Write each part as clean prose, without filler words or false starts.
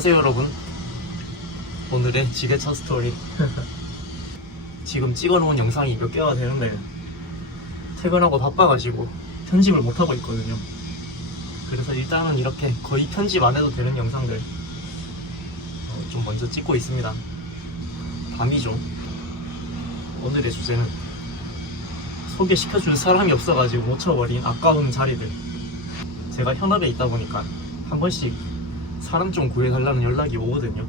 안녕하세요 여러분. 오늘의 지게차 스토리. 지금 찍어놓은 영상이 몇 개가 되는데 퇴근하고 바빠가지고 편집을 못하고 있거든요. 그래서 일단은 이렇게 거의 편집 안 해도 되는 영상들 좀 먼저 찍고 있습니다. 밤이죠. 오늘의 주제는 소개시켜줄 사람이 없어가지고 놓쳐버린 아까운 자리들. 제가 현업에 있다 보니까 한 번씩 사람 좀 구해달라는 연락이 오거든요.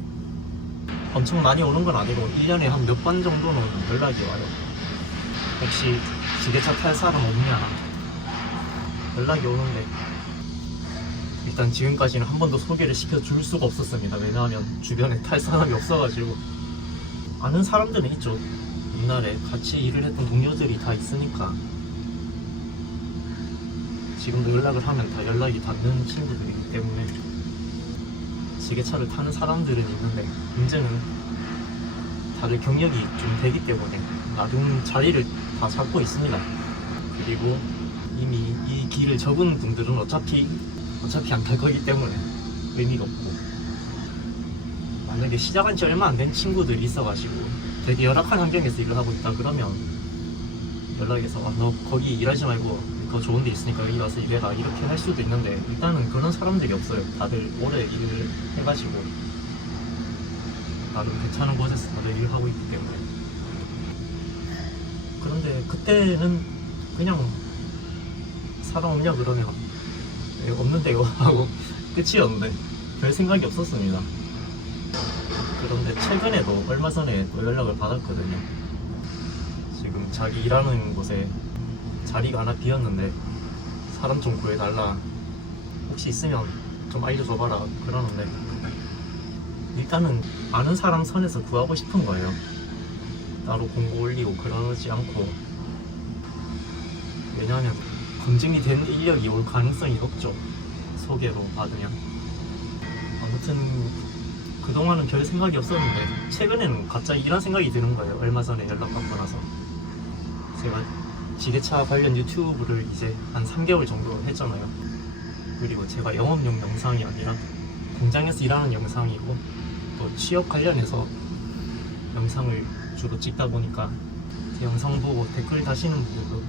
엄청 많이 오는 건 아니고 1년에 한 몇 번 정도는 연락이 와요. 혹시 지게차 탈 사람 없냐 연락이 오는데 일단 지금까지는 한 번도 소개를 시켜줄 수가 없었습니다. 왜냐하면 주변에 탈 사람이 없어가지고. 아는 사람들은 있죠. 옛날에 같이 일을 했던 동료들이 다 있으니까 지금도 연락을 하면 다 연락이 닿는 친구들이기 때문에 지게차를 타는 사람들은 있는데 문제는 다들 경력이 좀 되기 때문에 나름 자리를 다 잡고 있습니다. 그리고 이미 이 길을 접은 분들은 어차피 안 탈 거기 때문에 의미가 없고, 만약에 시작한 지 얼마 안 된 친구들이 있어가지고 되게 열악한 환경에서 일을 하고 있다 그러면 연락해서 너 거기 일하지 말고 더 좋은 데 있으니까 여기 와서 일해라 이렇게 할 수도 있는데, 일단은 그런 사람들이 없어요. 다들 오래 일을 해가지고 나름 괜찮은 곳에서 다들 일을 하고 있기 때문에. 그런데 그때는 그냥 사람 없냐 그러면 없는데요 하고 끝이었는데 별 생각이 없었습니다. 그런데 최근에도 얼마 전에 또 연락을 받았거든요. 지금 자기 일하는 곳에 자리가 하나 비었는데 사람 좀 구해달라, 혹시 있으면 좀 알려줘봐라 그러는데, 일단은 아는 사람 선에서 구하고 싶은 거예요. 따로 공고 올리고 그러지 않고. 왜냐하면 검증이 된 인력이 올 가능성이 높죠, 소개로 받으면. 아무튼 그동안은 별 생각이 없었는데 최근에는 갑자기 이런 생각이 드는 거예요. 얼마 전에 연락받고 나서. 제가 지게차 관련 유튜브를 이제 한 3개월 정도 했잖아요. 그리고 제가 영업용 영상이 아니라 공장에서 일하는 영상이고 또 취업 관련해서 영상을 주로 찍다 보니까 제 영상 보고 댓글 다시는 분들도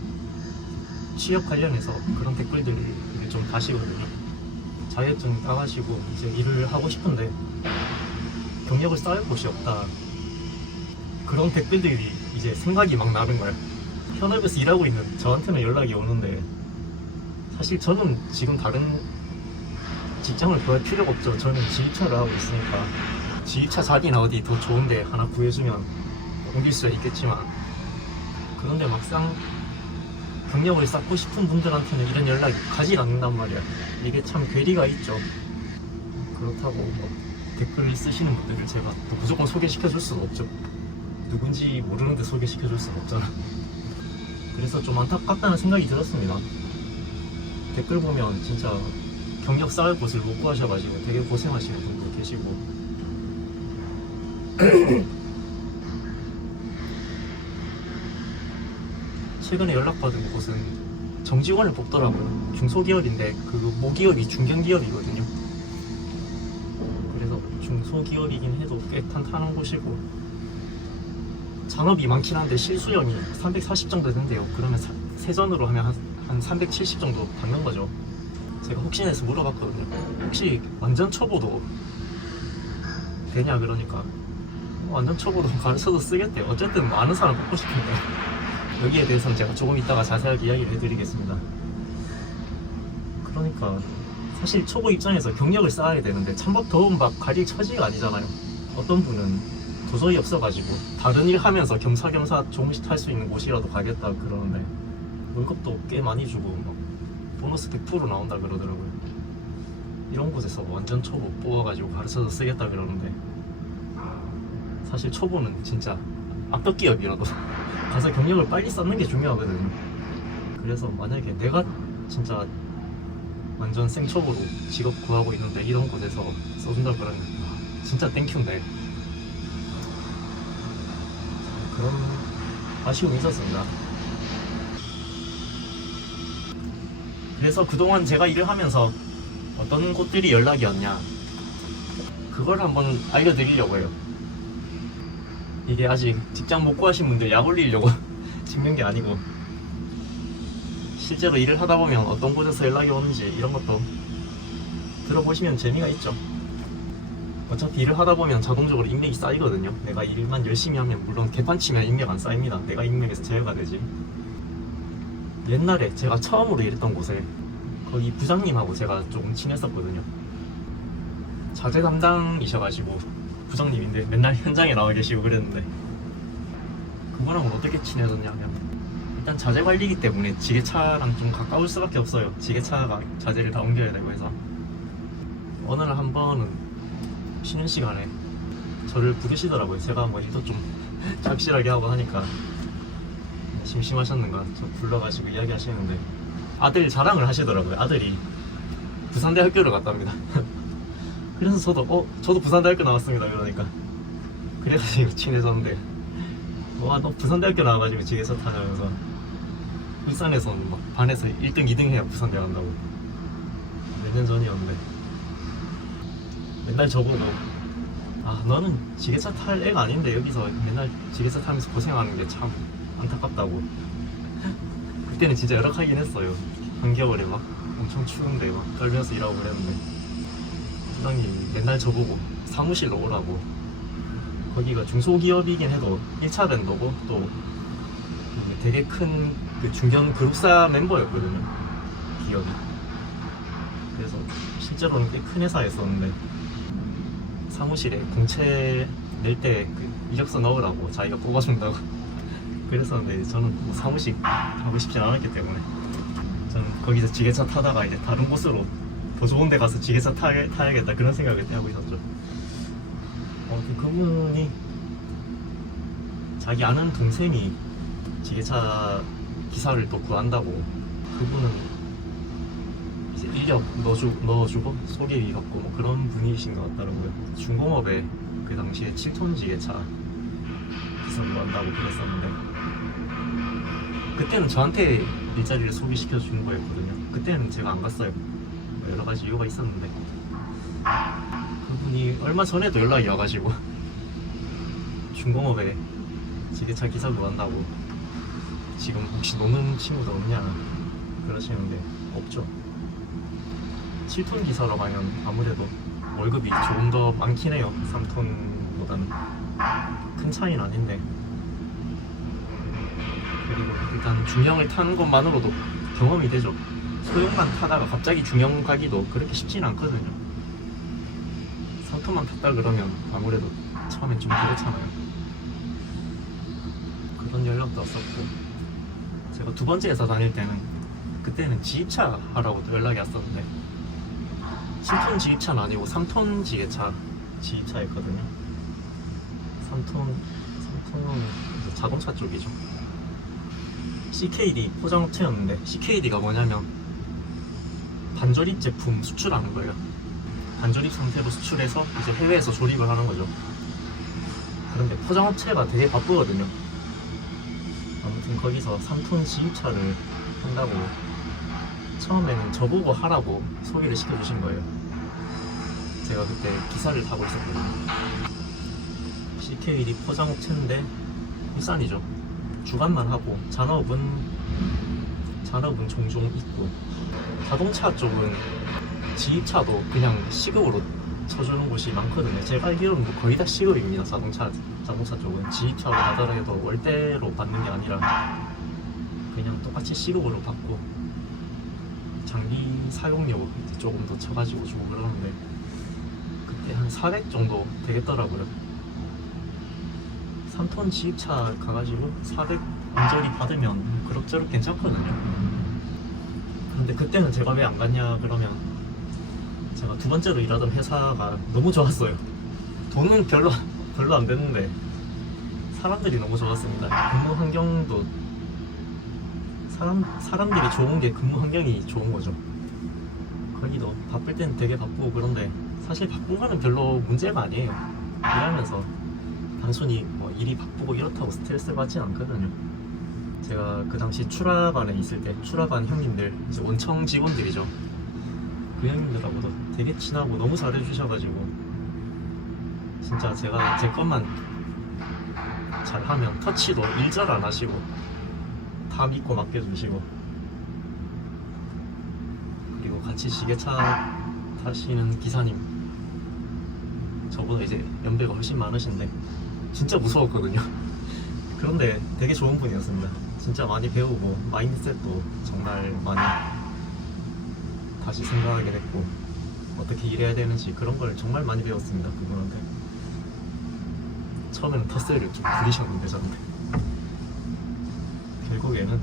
취업 관련해서 그런 댓글들을 좀 다시거든요. 자격증 따가지고 이제 일을 하고 싶은데 경력을 쌓을 곳이 없다, 그런 댓글들이 이제 생각이 막 나는 거예요. 현업에서 일하고 있는 저한테는 연락이 오는데 사실 저는 지금 다른 직장을 구할 필요가 없죠. 저는 지휘차를 하고 있으니까 지휘차 자리나 어디 더 좋은데 하나 구해주면 옮길 수가 있겠지만, 그런데 막상 경력을 쌓고 싶은 분들한테는 이런 연락이 가지 않는단 말이야. 이게 참 괴리가 있죠. 그렇다고 뭐 댓글 쓰시는 분들을 제가 또 무조건 소개시켜줄 수는 없죠. 누군지 모르는데 소개시켜줄 수는 없잖아. 그래서 좀 안타깝다는 생각이 들었습니다. 댓글 보면 진짜 경력 쌓을 곳을 못 구하셔가지고 되게 고생하시는 분도 계시고. 최근에 연락받은 곳은 정직원을 뽑더라고요. 중소기업인데 그 모기업이 중견기업이거든요. 그래서 중소기업이긴 해도 꽤 탄탄한 곳이고 잔업이 많긴 한데 실수령이 340 정도 된대요. 그러면 세전으로 하면 한 370 정도 받는 거죠. 제가 혹시나 해서 물어봤거든요. 혹시 완전 초보도 되냐 그러니까 완전 초보도 가르쳐도 쓰겠대. 어쨌든 아는 사람 뽑고 싶은데. 여기에 대해서는 제가 조금 이따가 자세하게 이야기를 해드리겠습니다. 그러니까 사실 초보 입장에서 경력을 쌓아야 되는데 찬밥 더운 밥 가릴 처지가 아니잖아요. 어떤 분은 도저히 없어가지고 다른 일 하면서 겸사겸사 조금씩 탈 수 있는 곳이라도 가겠다 그러는데 월급도 꽤 많이 주고 막 보너스 100% 나온다 그러더라고요. 이런 곳에서 완전 초보 뽑아가지고 가르쳐서 쓰겠다 그러는데, 사실 초보는 진짜 악덕기업이라도 가서 경력을 빨리 쌓는 게 중요하거든요. 그래서 만약에 내가 진짜 완전 생초보로 직업 구하고 있는데 이런 곳에서 써준다 그러면 진짜 땡큐인데, 그런 아쉬움이 있었습니다. 그래서 그동안 제가 일을 하면서 어떤 곳들이 연락이 왔냐, 그걸 한번 알려드리려고 해요. 이게 아직 직장 못 구하신 분들 약 올리려고 찍는 게 아니고, 실제로 일을 하다 보면 어떤 곳에서 연락이 오는지 이런 것도 들어보시면 재미가 있죠. 어차피 일을 하다 보면 자동적으로 인맥이 쌓이거든요. 내가 일만 열심히 하면, 물론 개판 치면 인맥 안 쌓입니다. 내가 인맥에서 제외가 되지. 옛날에 제가 처음으로 일했던 곳에 거기 부장님하고 제가 조금 친했었거든요. 자재 담당이셔가지고 부장님인데 맨날 현장에 나와 계시고 그랬는데, 그거랑 어떻게 친해졌냐면, 일단 자재 관리기 때문에 지게차랑 좀 가까울 수밖에 없어요. 지게차가 자재를 다 옮겨야 되고 해서. 어느 날 한 번은 쉬는 시간에 저를 부르시더라고요. 제가 뭐 일도 좀 착실하게 하고 하니까 심심하셨는가 저 불러가지고 이야기하시는데, 아들 자랑을 하시더라고요. 아들이 부산대학교를 갔답니다. 그래서 저도 부산대학교 나왔습니다. 그러니까 그래가지고 친해졌는데, 와, 너 부산대학교 나와가지고 지게차 타냐면서, 울산에서는 막 반에서 1등 2등 해야 부산대 간다고. 몇 년 전이었는데 맨날 저보고, 아, 너는 지게차 탈 애가 아닌데 여기서 맨날 지게차 타면서 고생하는 게 참 안타깝다고. 그때는 진짜 열악하긴 했어요. 한겨울에 막 엄청 추운데 막 떨면서 일하고 그랬는데, 부장님이 맨날 저보고 사무실로 오라고. 거기가 중소기업이긴 해도 1차 랜더고 또 되게 큰 그 중견 그룹사 멤버였거든요, 기업이. 그래서 실제로는 꽤 큰 회사였었는데, 사무실에 공채 낼 때 그 이력서 넣으라고 자기가 뽑아준다고 그랬었는데, 저는 뭐 사무실 가고 싶진 않았기 때문에 저는 거기서 지게차 타다가 이제 다른 곳으로 더 좋은 데 가서 지게차 타야겠다 그런 생각을 하고 있었죠. 그분이, 자기 아는 동생이 지게차 기사를 또 구한다고, 그분은 이제 인력 넣어주고 소개비 받고 뭐 그런 분이신 것 같더라고요. 중공업에 그 당시에 7톤 지게차 기사 구한다고 그랬었는데, 그때는 저한테 일자리를 소개시켜 주는 거였거든요. 그때는 제가 안 갔어요. 여러 가지 이유가 있었는데, 그분이 얼마 전에도 연락이 와가지고 중공업에 지게차 기사 구한다고, 지금 혹시 노는 친구도 없냐 그러시는데, 없죠. 7톤 기사로 가면 아무래도 월급이 조금 더 많긴 해요. 3톤보다는 큰 차이는 아닌데, 그리고 일단 중형을 타는 것만으로도 경험이 되죠. 소형만 타다가 갑자기 중형 가기도 그렇게 쉽지는 않거든요. 3톤만 탔다 그러면 아무래도 처음엔 좀 그렇잖아요. 그런 연락도 왔었고, 제가 두 번째 회사 다닐 때는, 그때는 지입차 하라고 연락이 왔었는데, 7톤 지입차는 아니고 3톤 지입차였거든요. 3톤은 이제 자동차 쪽이죠. CKD 포장업체였는데, CKD가 뭐냐면 반조립 제품 수출하는 거예요. 반조립 상태로 수출해서 이제 해외에서 조립을 하는 거죠. 그런데 포장업체가 되게 바쁘거든요. 아무튼 거기서 3톤 지입차를 한다고 처음에는 저보고 하라고 소개를 시켜주신 거예요. 제가 그때 기사를 타고 있었거든요. CKD 포장업체인데 울산이죠. 주간만 하고 잔업은 종종 있고, 자동차 쪽은 지입차도 그냥 시급으로 쳐주는 곳이 많거든요. 제가 알기로는 뭐 거의 다 시급입니다. 자동차 쪽은 지입차로 하더라도 월대로 받는 게 아니라 그냥 똑같이 시급으로 받고, 장비 사용료 이제 조금 더 쳐가지고 주고 그러는데, 그때 한 400 정도 되겠더라고요. 3톤 지입차 가가지고 400 언저리 받으면 그럭저럭 괜찮거든요. 근데 그때는 제가 왜 안 갔냐 그러면, 제가 두 번째로 일하던 회사가 너무 좋았어요. 돈은 별로 안 됐는데 사람들이 너무 좋았습니다. 근무 환경도, 사람들이 좋은 게 근무 환경이 좋은 거죠. 거기도 바쁠 때는 되게 바쁘고, 그런데 사실 바쁜 거는 별로 문제가 아니에요. 일하면서 단순히 뭐 일이 바쁘고 이렇다고 스트레스 받지 않거든요. 제가 그 당시 출하반에 있을 때, 출하반 형님들, 이제 원청 직원들이죠. 그 형님들하고도 되게 친하고 너무 잘해주셔가지고 진짜 제가 제 것만 잘하면 터치도 일절 안 하시고 다 믿고 맡겨주시고, 그리고 같이 지게차 타시는 기사님, 저보다 이제 연배가 훨씬 많으신데 진짜 무서웠거든요. 그런데 되게 좋은 분이었습니다. 진짜 많이 배우고 마인드셋도 정말 많이 다시 생각하게 됐고, 어떻게 일해야 되는지 그런 걸 정말 많이 배웠습니다. 그분한테. 처음에는 텃세를 좀 부리셨는데 저한테 결국에는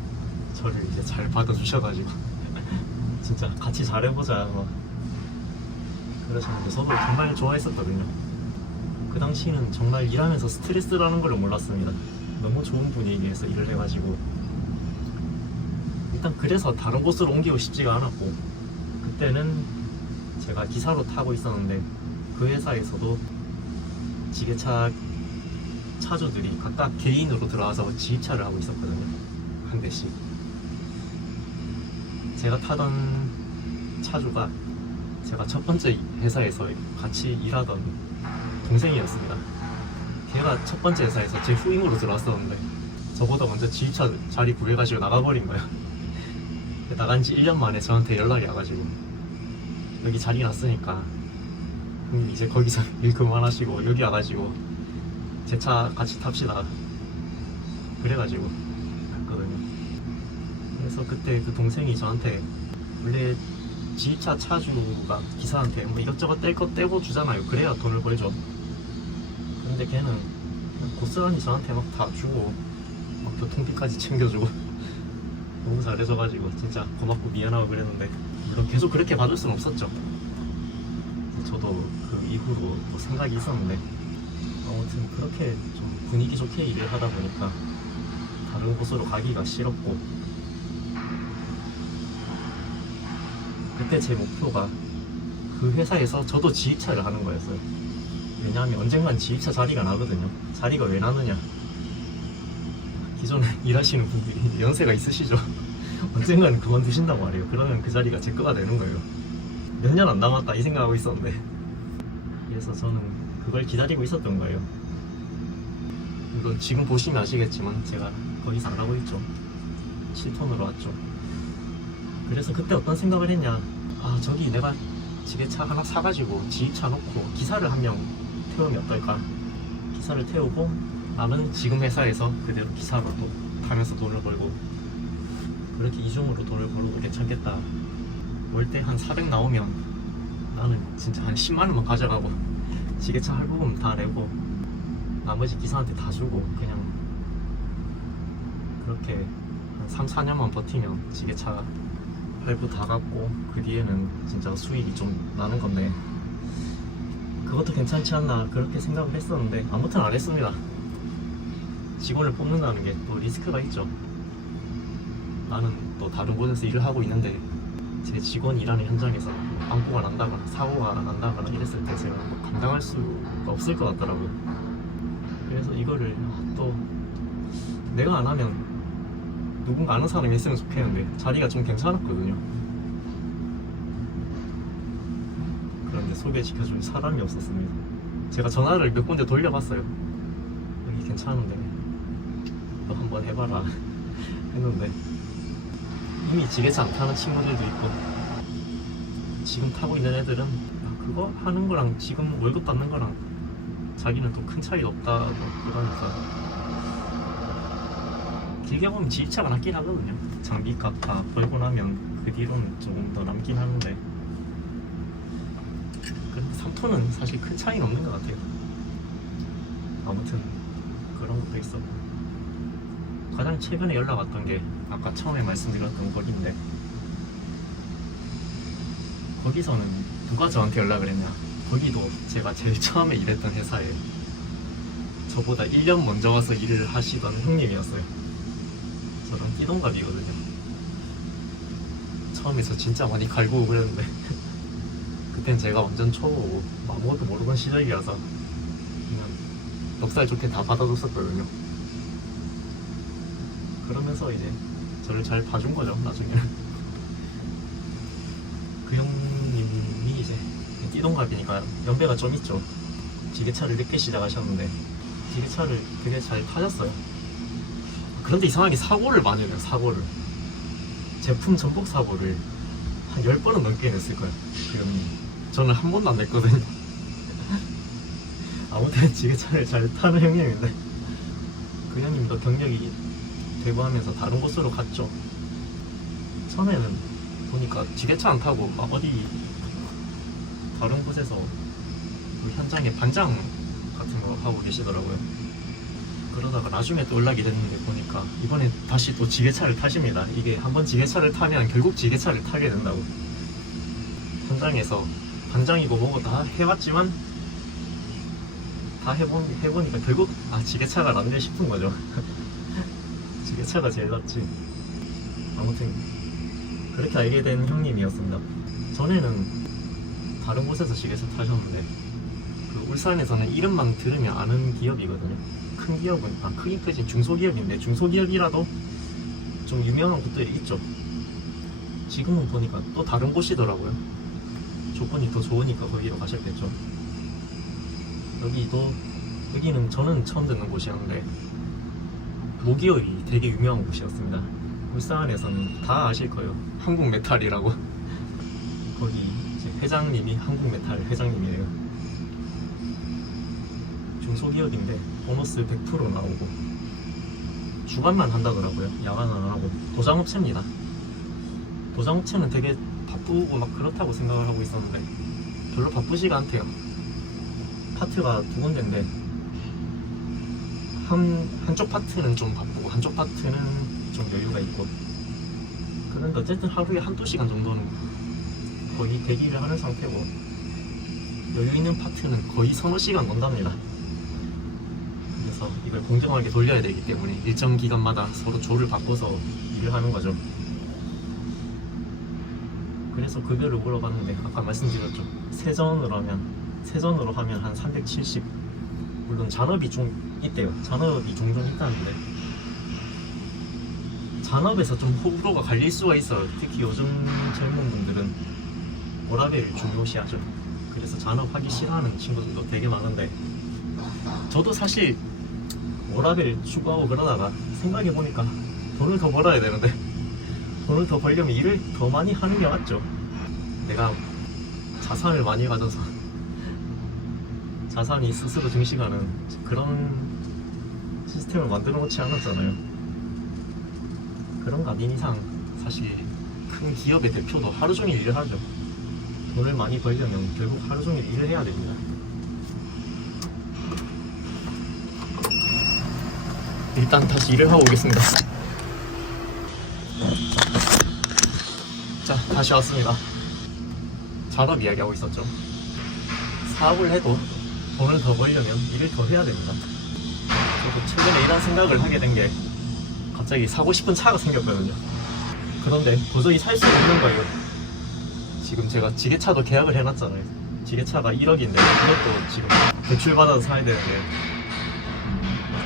저를 이제 잘 받아주셔가지고 진짜 같이 잘해보자 막 그러셨는데, 저도 정말 좋아했었거든요. 그 당시는 정말 일하면서 스트레스라는 걸 몰랐습니다. 너무 좋은 분위기에서 일을 해가지고, 일단 그래서 다른 곳으로 옮기고 싶지가 않았고, 그때는 제가 기사로 타고 있었는데 그 회사에서도 지게차 차주들이 각각 개인으로 들어와서 지입차를 하고 있었거든요. 한 대씩. 제가 타던 차주가 제가 첫 번째 회사에서 같이 일하던 동생이었습니다. 걔가 첫 번째 회사에서 제 후임으로 들어왔었는데 저보다 먼저 지휘차 자리 구해가지고 나가버린 거야. 나간 지 1년 만에 저한테 연락이 와가지고, 여기 자리 났으니까 이제 거기서 일 그만하시고 여기 와가지고 제 차 같이 탑시다, 그래가지고 갔거든요. 그래서 그때 그 동생이 저한테, 원래 지휘차 차주가 기사한테 뭐 이것저것 뗄 거 떼고 주잖아요. 그래야 돈을 벌죠. 근데 걔는 고스란히 저한테 막 다 주고 막 교통비까지 챙겨주고 너무 잘해줘가지고 진짜 고맙고 미안하고 그랬는데, 물론 계속 그렇게 받을 수는 없었죠. 저도 그 이후로 뭐 생각이 있었는데, 아무튼 그렇게 좀 분위기 좋게 일을 하다 보니까 다른 곳으로 가기가 싫었고, 그때 제 목표가 그 회사에서 저도 지휘차를 하는 거였어요. 왜냐하면 언젠간 지휘차 자리가 나거든요. 자리가 왜 나느냐, 기존에 일하시는 분들이 연세가 있으시죠. 언젠가는 그만두신다고 말해요. 그러면 그 자리가 제 거가 되는 거예요. 몇 년 안 남았다 이 생각하고 있었는데, 그래서 저는 그걸 기다리고 있었던 거예요. 물론 지금 보시면 아시겠지만 제가 거기서 안 하고 있죠. 7톤으로 왔죠. 그래서 그때 어떤 생각을 했냐, 아 저기 내가 지게차 하나 사가지고 지휘차 놓고 기사를 한 명 태우면 어떨까. 기사를 태우고 나는 지금 회사에서 그대로 기사로 또 타면서 돈을 벌고, 그렇게 이중으로 돈을 벌어도 괜찮겠다. 월 때 한 400 나오면 나는 진짜 한 10만 원만 가져가고 지게차 할부금 다 내고 나머지 기사한테 다 주고, 그냥 그렇게 한 3, 4년만 버티면 지게차 할부 다 갚고 그 뒤에는 진짜 수익이 좀 나는 건데, 그것도 괜찮지 않나 그렇게 생각을 했었는데 아무튼 안 했습니다. 직원을 뽑는다는 게 또 리스크가 있죠. 나는 또 다른 곳에서 일을 하고 있는데 제 직원이 일하는 현장에서 빵꾸가 난다거나 사고가 난다거나 이랬을 때 제가 뭐 감당할 수가 없을 것 같더라고요. 그래서 이거를 또 내가 안 하면 누군가 아는 사람이 있으면 좋겠는데 자리가 좀 괜찮았거든요. 그런데 소개시켜줄 사람이 없었습니다. 제가 전화를 몇 군데 돌려봤어요. 여기 괜찮은데 너 한번 해봐라 했는데, 이미 지게차 안 타는 친구들도 있고 지금 타고 있는 애들은 그거 하는 거랑 지금 월급 받는 거랑 자기는 또 큰 차이가 없다고 그러니까, 길게 보면 지휘차가 낫긴 하거든요. 장비값 다 벌고 나면 그 뒤로는 조금 더 남긴 하는데, 근데 3톤은 사실 큰 차이는 없는 것 같아요. 아무튼 그런 것도 있었고, 가장 최근에 연락 왔던 게 아까 처음에 말씀드렸던 거기인데, 거기서는 누가 저한테 연락을 했냐, 거기도 제가 제일 처음에 일했던 회사에 저보다 1년 먼저 와서 일을 하시던 형님이었어요. 저랑 띠동갑이거든요. 처음에 저 진짜 많이 갈구고 그랬는데 그땐 제가 완전 초보고 아무것도 모르던 시절이라서 그냥 넉살 좋게 다 받아줬었거든요. 그러면서 이제 저를 잘 봐준 거죠, 나중에는. 그 형님이 이제 띠동갑이니까 연배가 좀 있죠. 지게차를 늦게 시작하셨는데 지게차를 되게 잘 타셨어요. 그런데 이상하게 사고를 많이 내요. 사고를 제품 전복 사고를 한 10번은 넘게 냈을 거예요. 저는 한 번도 안 냈거든요. 아무튼 지게차를 잘 타는 형님인데 그 형님도 경력이 되고 하면서 다른 곳으로 갔죠. 처음에는 보니까 지게차 안 타고 막 어디 다른 곳에서 그 현장에 반장 같은 거 하고 계시더라고요. 그러다가 나중에 또 연락이 됐는데 보니까 이번에 다시 또 지게차를 타십니다. 이게 한번 지게차를 타면 결국 지게차를 타게 된다고. 현장에서 반장이고 뭐고 다 해봤지만 다 해보니까 결국 지게차가 낫네 싶은 거죠. 지게차가 제일 낫지. 아무튼 그렇게 알게 된 형님이었습니다. 전에는 다른 곳에서 지게차 타셨는데 그 울산에서는 이름만 들으면 아는 기업이거든요. 큰 기업은 크긴 크지 중소기업인데 중소기업이라도 좀 유명한 곳들이 있죠. 지금은 보니까 또 다른 곳이더라고요. 조건이 더 좋으니까 거기로 가셨겠죠. 여기는 저는 처음 듣는 곳이었는데 모기업이 되게 유명한 곳이었습니다. 울산에서는 다 아실 거예요. 한국메탈이라고. 거기 이제 회장님이 한국메탈 회장님이에요. 중소기업인데 보너스 100% 나오고 주간만 한다더라고요. 야간은 안 하고. 도장업체입니다. 도장업체는 되게 바쁘고 막 그렇다고 생각을 하고 있었는데 별로 바쁘지가 않대요. 파트가 두 군데인데 한쪽 파트는 좀 바쁘고 한쪽 파트는 좀 여유가 있고. 그런데 어쨌든 하루에 한두 시간 정도는 거의 대기를 하는 상태고 여유 있는 파트는 거의 서너 시간 논답니다. 그래서 이걸 공정하게 돌려야 되기 때문에 일정 기간마다 서로 조를 바꿔서 일을 하는 거죠. 그래서 급여를 물어봤는데 아까 말씀드렸죠. 세전으로 하면 한 370. 물론 잔업이 좀 있대요. 잔업이 종종 있다는데 잔업에서 좀 호불호가 갈릴 수가 있어요. 특히 요즘 젊은 분들은 워라밸을 중요시하죠. 그래서 잔업하기 싫어하는 친구들도 되게 많은데 저도 사실 워라밸 추구하고 그러다가 생각해보니까 돈을 더 벌어야 되는데 돈을 더 벌려면 일을 더 많이 하는 게 맞죠. 내가 자산을 많이 가져서 자산이 스스로 증식하는 그런 시스템을 만들어 놓지 않았잖아요. 그런 거 아닌 이상 사실 큰 기업의 대표도 하루 종일 일을 하죠. 돈을 많이 벌려면 결국 하루 종일 일을 해야 됩니다. 일단 다시 일을 하고 오겠습니다. 자, 다시 왔습니다. 잔업 이야기하고 있었죠. 사업을 해도 돈을 더 벌려면 일을 더 해야 됩니다. 저도 최근에 이런 생각을 하게 된 게 갑자기 사고 싶은 차가 생겼거든요. 그런데 도저히 살 수 없는 거예요. 지금 제가 지게차도 계약을 해놨잖아요. 지게차가 1억인데 그것도 지금 대출받아서 사야 되는데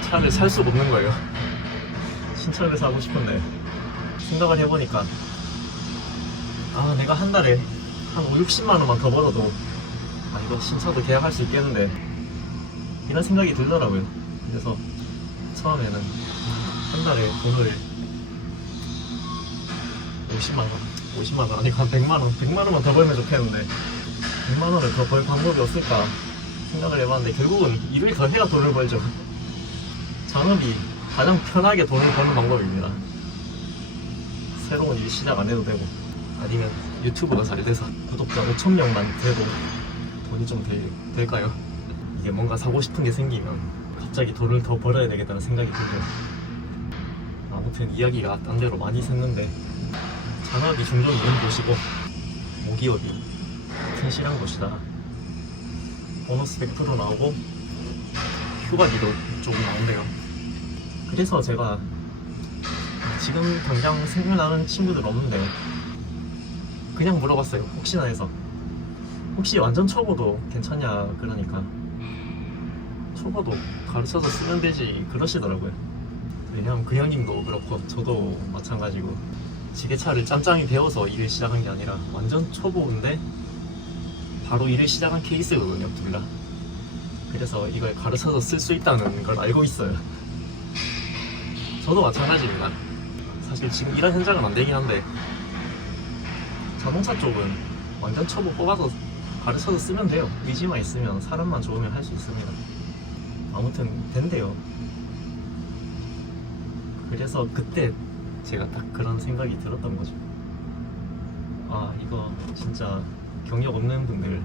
차를 살 수가 없는 거예요. 신차를 사고 싶은데 생각을 해보니까 내가 한 달에 한 5, 60만 원만 더 벌어도 이거 신차도 계약할 수 있겠는데 이런 생각이 들더라고요. 그래서 처음에는 한 달에 돈을 50만 원 아니고 한 100만 원만 더 벌면 좋겠는데 100만 원을 더 벌 방법이 없을까 생각을 해봤는데 결국은 일을 더 해야 돈을 벌죠. 잔업이 가장 편하게 돈을 버는 방법입니다. 새로운 일 시작 안 해도 되고 아니면 유튜브가 잘 돼서 구독자 5,000명만 돼도 돈이 좀 될까요? 이게 뭔가 사고 싶은 게 생기면 갑자기 돈을 더 벌어야 되겠다는 생각이 들죠. 아무튼 이야기가 딴 데로 많이 샜는데 잔업이 종종 있는 곳이고 모기업이 튼실한 곳이다. 보너스 100% 나오고 휴가비도 조금 나온대요. 그래서 제가 지금 당장 생각나는 친구들 없는데 그냥 물어봤어요. 혹시나 해서 혹시 완전 초보도 괜찮냐 그러니까 초보도 가르쳐서 쓰면 되지 그러시더라고요. 왜냐면 그 형님도 그렇고 저도 마찬가지고 지게차를 짬짬이 배워서 일을 시작한 게 아니라 완전 초보인데 바로 일을 시작한 케이스거든요. 둘 다. 그래서 이걸 가르쳐서 쓸 수 있다는 걸 알고 있어요. 저도 마찬가지입니다. 사실 지금 이런 현장은 안 되긴 한데 자동차 쪽은 완전 초보 뽑아서 가르쳐서 쓰면 돼요. 의지만 있으면 사람만 좋으면 할 수 있습니다. 아무튼 된대요. 그래서 그때 제가 딱 그런 생각이 들었던 거죠. 아, 이거 진짜 경력 없는 분들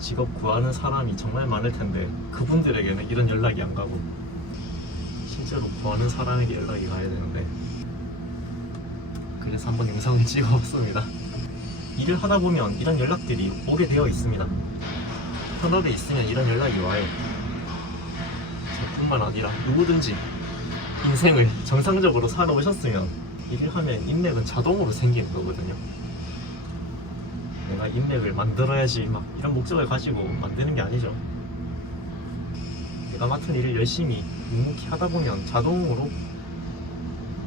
직업 구하는 사람이 정말 많을 텐데 그분들에게는 이런 연락이 안 가고 실제로 구하는 사람에게 연락이 가야 되는데, 그래서 한번 영상을 찍어봤습니다. 일을 하다 보면 이런 연락들이 오게 되어 있습니다. 현업에 있으면 이런 연락이 와요. 저뿐만 아니라 누구든지 인생을 정상적으로 살아오셨으면 일을 하면 인맥은 자동으로 생기는 거거든요. 내가 인맥을 만들어야지 막 이런 목적을 가지고 만드는 게 아니죠. 내가 맡은 일을 열심히 묵묵히 하다 보면 자동으로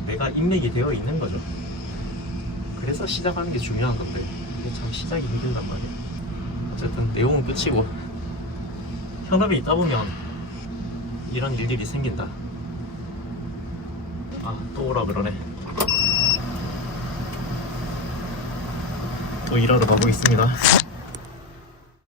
내가 인맥이 되어 있는 거죠. 그래서 시작하는 게 중요한 건데 이게 참 시작이 힘들단 말이에요. 어쨌든 내용은 끝이고, 현업에 있다 보면 이런 일들이 생긴다. 아, 또 오라 그러네. 또 일하러 가고 있습니다.